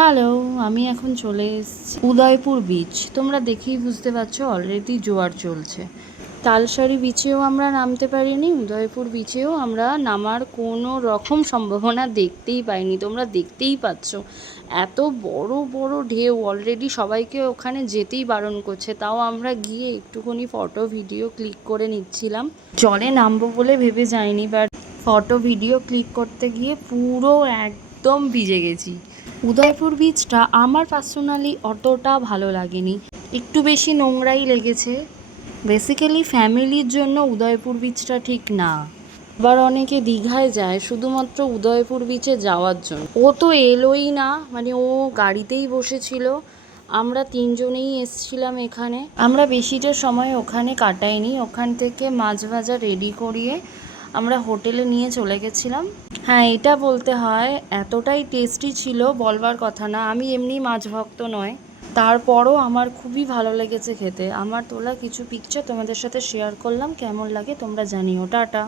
Hello, আমি এখন চলে এসেছি। উদয়পুর বিচ তোমরা দেখেই বুঝতে পারছ অলরেডি জোয়ার চলছে। তালসারি বিচেও আমরা নামতে পারিনি, উদয়পুর বিচেও আমরা নামার কোনো রকম সম্ভাবনা দেখতেই পাইনি, তোমরা দেখতেই পাচ্ছ। এত বড় বড় ঢেউ অলরেডি সবাইকে ওখানে যেতেই বারণ করছে, তাও আমরা গিয়ে একটুখানি ফটো ভিডিও ক্লিক করে নিচ্ছিলাম। জলে নামবো বলে ভেবে যাইনি বাট ফটো ভিডিও ক্লিক করতে গিয়ে পুরো একদম ভিজে গেছি। উদয়পুর বিচটা আমার পার্সোনালি অতটা ভালো লাগেনি। একটু বেশি নোংরাই লেগেছে। বেসিক্যালি ফ্যামিলির জন্য উদয়পুর বিচটা ঠিক না। আবার অনেকে দীঘায় যায় শুধুমাত্র উদয়পুর বিচে যাওয়ার জন্য। ও তো এলোই না মানে ও গাড়িতেই বসেছিল। আমরা তিনজনেই এসছিলাম এখানে। আমরা বেশিটা সময় ওখানে কাটাইনি। ওখান থেকে মাছ ভাজা রেডি করিয়ে আমরা হোটেলে নিয়ে চলে গেছিলাম। হ্যাঁ এটা বলতে হয়, এতটাই টেস্টি ছিল বলবার কথা না, আমি এমনি মাছ ভক্ত নয়। তারপরও আমার খুবই ভালো লেগেছে খেতে। আমার তোলা কিছু পিকচার তোমাদের সাথে শেয়ার করলাম, কেমন লাগে তোমরা জানিও। টাটা।